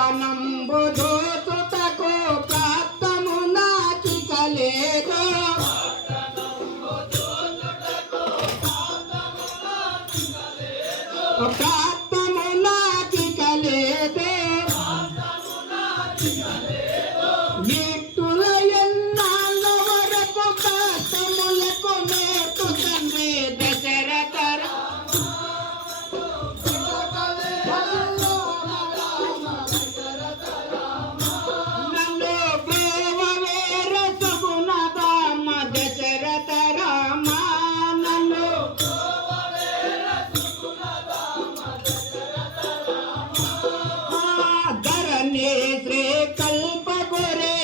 పట్టణంబు చూచుటకు ప్రాప్తము నాటిక లేదు. ధరణి శ్రీ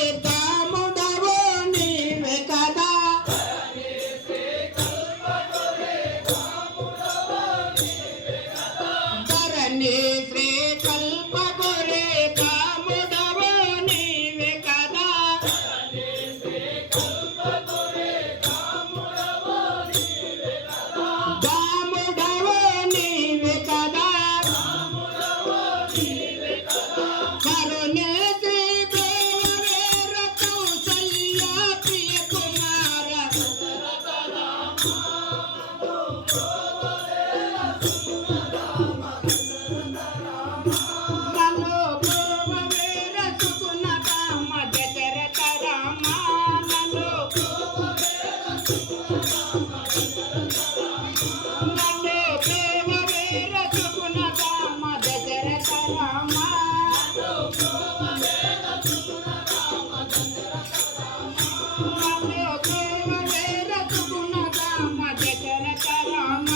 జనక రామ